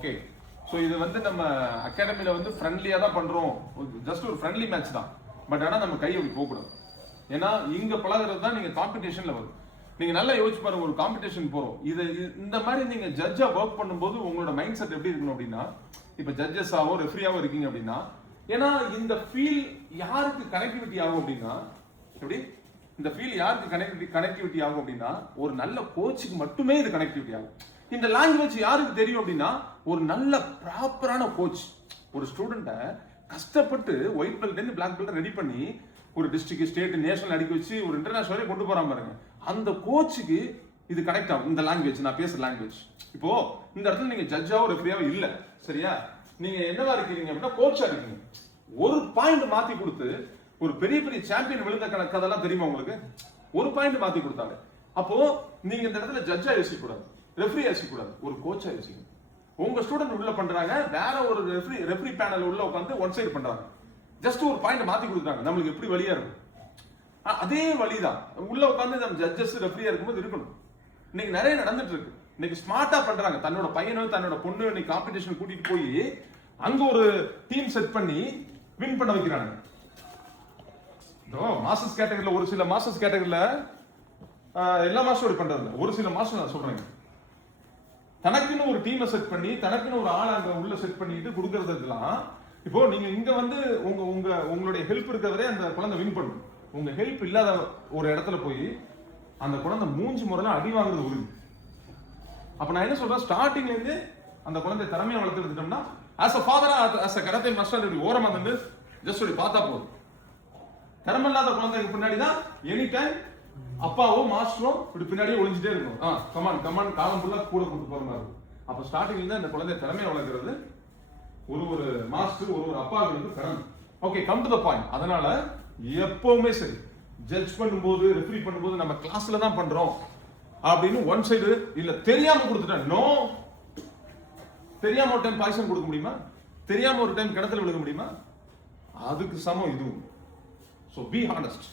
Okay. So இது வந்து நம்ம அகாடமியில் வந்து ஃப்ரெண்ட்லியாக தான் பண்ணுறோம், ஜஸ்ட் ஒரு ஃப்ரெண்ட்லி மேட்ச் தான். பட் ஆனால் நம்ம கை அப்படி போகக்கூடாது. ஏன்னா இங்கே பழகிறது தான் நீங்கள் காம்படிஷனில் வரும். நீங்கள் நல்லா யோசிச்சு பாருங்க, ஒரு காம்படிஷன் போகிறோம், இந்த மாதிரி நீங்கள் ஜட்ஜாக ஒர்க் பண்ணும்போது உங்களோட மைண்ட் செட் எப்படி இருக்கணும் அப்படின்னா, இப்போ ஜட்ஜஸாவோ ரெஃப்ரியாவோ இருக்கீங்க அப்படின்னா, ஏன்னா இந்த ஃபீல் யாருக்கு கனெக்டிவிட்டி ஆகும் அப்படின்னா, எப்படி இந்த ஃபீல் யாருக்கு கனெக்டிவிட்டி ஆகும் அப்படின்னா, ஒரு நல்ல கோச்சுக்கு மட்டுமே இது கனெக்டிவிட்டி ஆகும். இந்த லாங்குவேஜ் யாருக்கு தெரியும் அப்படின்னா, ஒரு நல்ல ப்ராப்பரான கோச் ஒரு ஸ்டூடெண்ட்டை கஷ்டப்பட்டு white belt black belt ready பண்ணி ஒரு டிஸ்ட்ரிக்ட் ஸ்டேட் நேஷனல் அடிக்க வச்சு ஒரு இன்டர்நேஷனல் கொண்டு போறாம பாருங்க, அந்த கோச்சுக்கு இது கனெக்ட் ஆகும். இந்த லாங்குவேஜ் நான் பேசுற லாங்குவேஜ். இப்போ இந்த இடத்துல நீங்க ஜட்ஜாவோ ரெஃப்ரியாவோ இல்ல, சரியா? நீங்க என்னவா இருக்கீங்க அப்படின்னா கோச்சா இருக்கீங்க. ஒரு பாயிண்ட் மாத்தி கொடுத்து ஒரு பெரிய பெரிய சாம்பியன் விழுந்த கதெல்லாம் தெரியுமா உங்களுக்கு? ஒரு பாயிண்ட் மாத்தி கொடுத்தாங்க. அப்போ நீங்க இந்த இடத்துல ஜட்ஜா யோசிக்க கூடாது, ரெஃப்ரி யோசிக்க கூடாது, ஒரு கோச்சா யோசிக்கணும். உங்க ஸ்டூடெண்ட் உள்ள பண்றாங்க, வேற ஒரு ரெஃப்ரி பேனல் உள்ள உட்காந்து ஒன் சைடு பண்றாங்க, ஜஸ்ட் ஒரு பாயிண்ட் மாத்தி கொடுக்குறாங்க. நம்மளுக்கு எப்படி வழியா இருக்கும்? அதே வழிதான் உள்ள உட்காந்து நம்ம ஜட்ஜஸ் ரெஃப்ரியா இருக்கும்போது இருக்கணும். இன்னைக்கு நிறைய நடந்துட்டு இருக்கு. இன்னைக்கு ஸ்மார்ட்டா பண்றாங்க. தன்னோட பையனோ தன்னோட பொண்ணு இன்னைக்கு காம்படிஷன் கூட்டிட்டு போய் அங்க ஒரு டீம் செட் பண்ணி வின் பண்ண வைக்கிறாங்க. மாஸ்டர்ஸ் கேட்டகரியில ஒரு சில மாஸ்டர்ஸ் கேட்டகரியில எல்லா மாஸ்டரோட பண்றது இல்லை, ஒரு சில மாஸ்டர் நான் சொல்றேன், தனக்குன்னு ஒரு டீமை செட் பண்ணி தனக்குன்னு ஒரு ஆள் அங்க உள்ள செட் பண்ணிட்டு கொடுக்கறதுலாம். இப்போ நீங்க இங்க வந்து உங்களுடைய ஹெல்ப் இருக்கிறவரே அந்த குழந்தை வின் பண்ணும். உங்க ஹெல்ப் இல்லாத ஒரு இடத்துல போய் அந்த குழந்தை மூஞ்சி முறையில அடி வாங்குறது உறுதி. அப்ப நான் என்ன சொல்றேன், ஸ்டார்டிங்ல இருந்து அந்த குழந்தை திறமையை வளர்த்து எடுத்துட்டோம்னா, ஆஸ் அ ஃபாதரா ஆஸ் அ கராத்தே மாஸ்டர் இப்படி ஓரமா வந்து ஜஸ்ட் இப்படி பார்த்தா போதும். திறமை இல்லாத குழந்தைக்கு பின்னாடி தான் எனி டைம் அப்பாவோ மாஸ்டரோ இப்படி பின்னாடியே ஒளிஞ்சிட்டே இருக்கும். கமான் கமான் காலம் ஃபுல்லா கூட கூட்டு போற மாதிரி இருக்கும். அப்ப ஸ்டார்டிங்ல இருந்து அந்த குழந்தை திறமையை வளர்க்கறது ஒரு மாஸ்டர் ஒரு அப்பாவுக்கு வந்து கடமை. Okay, come to the point. அதனால எப்பவுமே சரி, ஜட்ஜ் பண்ணும்போது ரெஃப்ரி பண்ணும்போது நம்ம கிளாஸ்ல தான் பண்றோம் அப்படின்னு ஒன் சைடு இல்ல தெரியாம கொடுத்துட்டேன். நோ, தெரியாம ஒரு டைம் பாய்சன் கொடுக்க முடியுமா? தெரியாம ஒரு டைம் கிணத்துல விழுக முடியுமா? அதுக்கு சமம் இதுவும். So be honest.